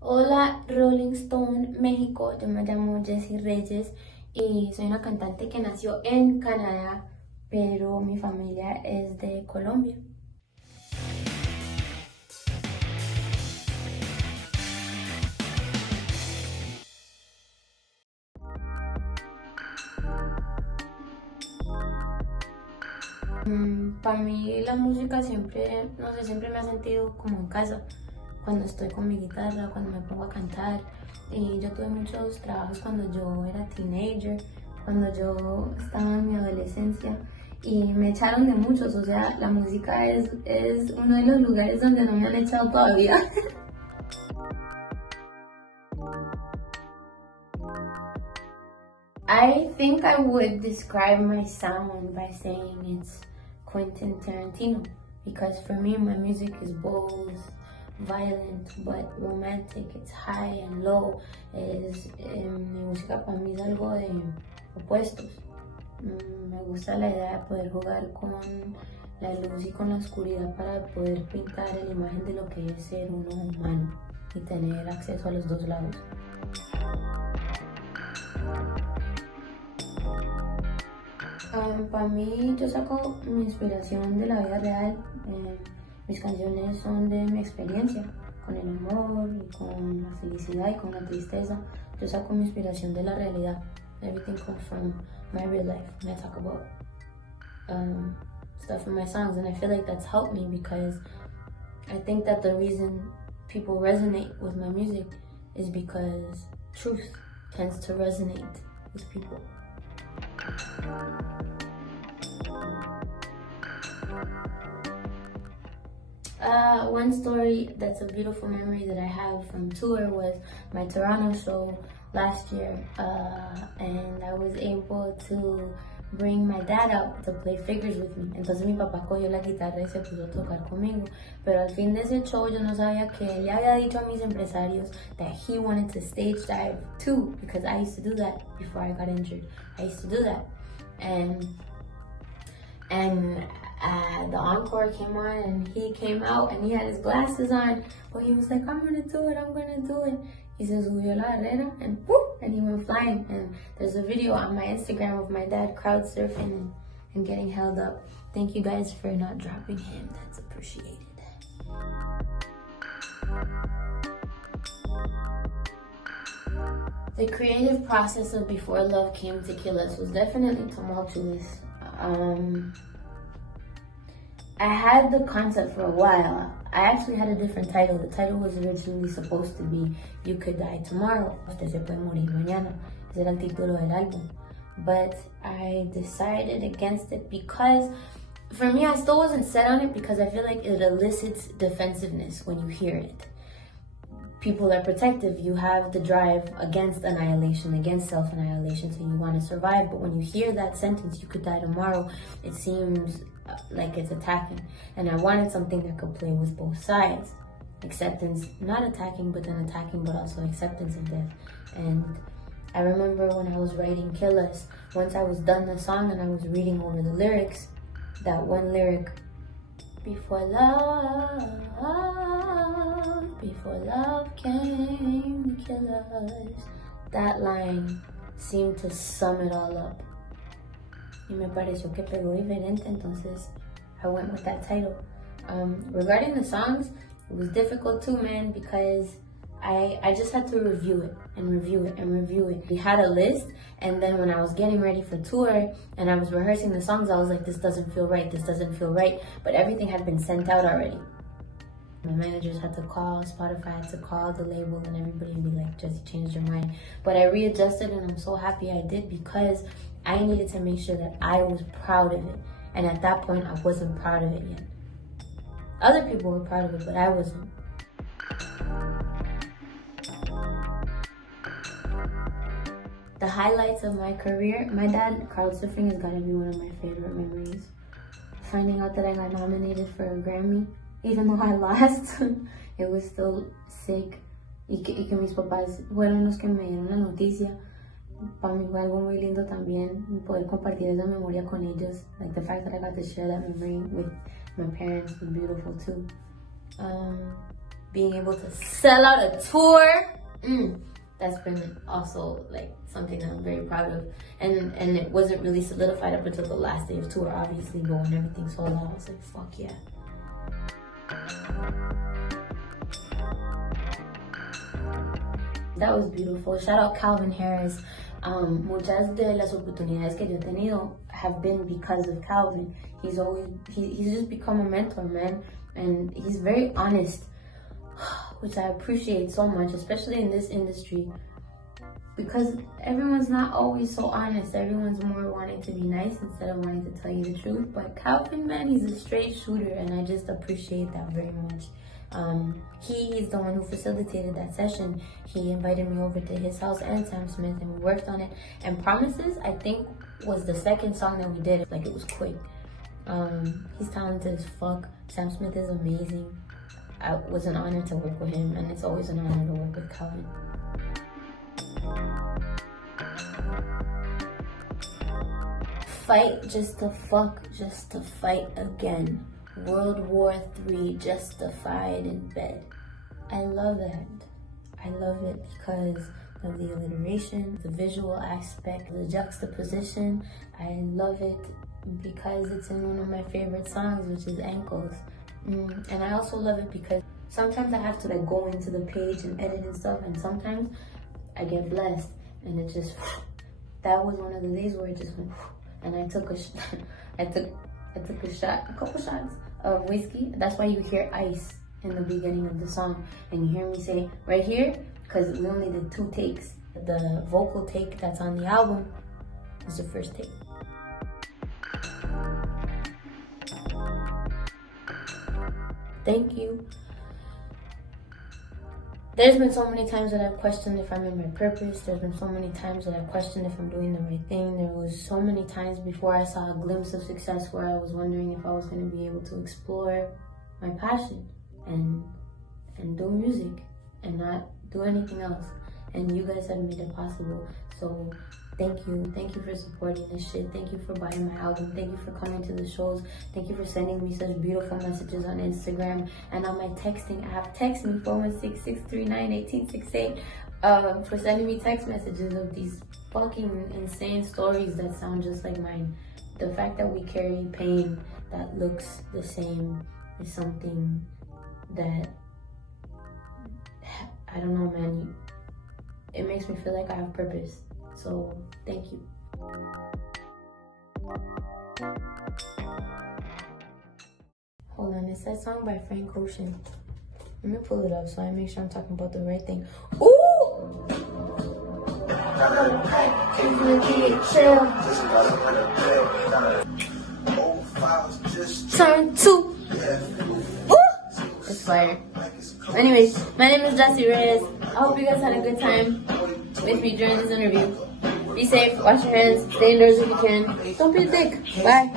Hola Rolling Stone México, yo me llamo Jessie Reyez y soy una cantante que nació en Canadá, pero mi familia es de Colombia. Para mí la música siempre, no sé, siempre me ha sentido como en casa. Cuando estoy con mi guitarra, cuando me pongo a cantar. Y yo tuve muchos trabajos cuando yo era teenager, cuando yo estaba en mi adolescencia. Y me echaron de muchos, o sea, la música es uno de los lugares donde no me han echado todavía. I think I would describe my sound by saying it's Quentin Tarantino, because for me my music is both violent but romantic. It's high and low. Mi música para mí es algo de opuestos. Me gusta la idea de poder jugar con la luz y con la oscuridad para poder pintar la imagen de lo que es ser uno humano y tener acceso a los dos lados. Para mí, yo saco mi inspiración de la vida real. Mis canciones son de mi experiencia con el amor, y con la felicidad y con la tristeza. Yo saco mi inspiración de la realidad. Everything comes from my real life, and I talk about stuff in my songs, and I feel like that's helped me because I think that the reason people resonate with my music is because truth tends to resonate with people. One story that's a beautiful memory that I have from tour was my Toronto show last year, and I was able to bring my dad out to play figures with me. Entonces mi papá cogió la guitarra y se puso a tocar conmigo. Pero al fin de ese show yo no sabía que él le había dicho a mis empresarios that he wanted to stage dive too, because I used to do that before I got injured. I used to do that. And the encore came on and he came out and he had his glasses on, but he was like, I'm gonna do it. He se subió la barrera and whoop, and he went flying. And there's a video on my Instagram of my dad crowd surfing and getting held up. Thank you guys for not dropping him, that's appreciated. The creative process of Before Love Came to Kill Us was definitely tumultuous. I had the concept for a while. I actually had a different title. The title was originally supposed to be You Could Die Tomorrow. Usted se puede morir mañana. Ese era el título del álbum. But I decided against it because, for me, I still wasn't set on it because I feel like it elicits defensiveness when you hear it. People are protective. You have the drive against annihilation, against self-annihilation, so you want to survive. But when you hear that sentence, you could die tomorrow, it seems like it's attacking. And I wanted something that could play with both sides. Acceptance, not attacking, but then attacking, but also acceptance of death. And I remember when I was writing Kill Us, once I was done the song and I was reading over the lyrics, that one lyric, before love came to kill us. That line seemed to sum it all up. Y me pareció que pegó diferente, entonces I went with that title. Regarding the songs, it was difficult too, man, because I just had to review it and review it and review it. We had a list, and then when I was getting ready for tour and I was rehearsing the songs, I was like, this doesn't feel right, but everything had been sent out already. My managers had to call, Spotify had to call the label, and everybody would be like, Jessie changed your mind. But I readjusted, and I'm so happy I did because I needed to make sure that I was proud of it. And at that point, I wasn't proud of it yet. Other people were proud of it, but I wasn't. The highlights of my career, my dad crowd surfing has got to be one of my favorite memories. Finding out that I got nominated for a Grammy, even though I lost, it was still sick. Y que mis papás fueron los que me dieron la noticia. Para mí fue algo muy lindo también poder compartir esa memoria con ellos. Like the fact that I got to share that memory with my parents was beautiful too. being able to sell out a tour, that's been also like something that I'm very proud of. And it wasn't really solidified up until the last day of tour, obviously, but when everything sold out, I was like, fuck yeah. That was beautiful. Shout out Calvin Harris. Muchas de las oportunidades que yo he tenido have been because of Calvin. He's just become a mentor, man. And he's very honest, which I appreciate so much, especially in this industry. Because everyone's not always so honest. Everyone's more wanting to be nice instead of wanting to tell you the truth. But Calvin, man, he's a straight shooter, and I just appreciate that very much. He's the one who facilitated that session. He invited me over to his house and Sam Smith, and we worked on it. And Promises, I think, was the second song that we did. Like, it was quick. He's talented as fuck. Sam Smith is amazing. It was an honor to work with him, and it's always an honor to work with Calvin. Fight just to fight again. World War III justified in bed. I love that. I love it because of the alliteration, the visual aspect, the juxtaposition. I love it because it's in one of my favorite songs, which is Ankles. And I also love it because sometimes I have to like go into the page and edit and stuff, and sometimes I get blessed and it just, that was one of the days where it just went, and I took a couple shots of whiskey. That's why you hear ice in the beginning of the song, and you hear me say right here, because we only did 2 takes. The vocal take that's on the album is the first take. Thank you. There's been so many times that I've questioned if I'm in my purpose. There's been so many times that I've questioned if I'm doing the right thing. There was so many times before I saw a glimpse of success where I was wondering if I was going to be able to explore my passion and do music and not do anything else. And you guys have made it possible. So thank you. Thank you for supporting this shit. Thank you for buying my album. Thank you for coming to the shows. Thank you for sending me such beautiful messages on Instagram and on my texting app. Text me 416-639-1868 for sending me text messages of these fucking insane stories that sound just like mine. The fact that we carry pain that looks the same is something that, I don't know, man. It makes me feel like I have purpose. So, thank you. Hold on, it's that song by Frank Ocean. Let me pull it up so I make sure I'm talking about the right thing. Ooh! Turn 2. Ooh! It's fire. Anyways, my name is Jessie Reyez. I hope you guys had a good time with me during this interview. Be safe, wash your hands, stay indoors if you can. Don't be a dick. Bye.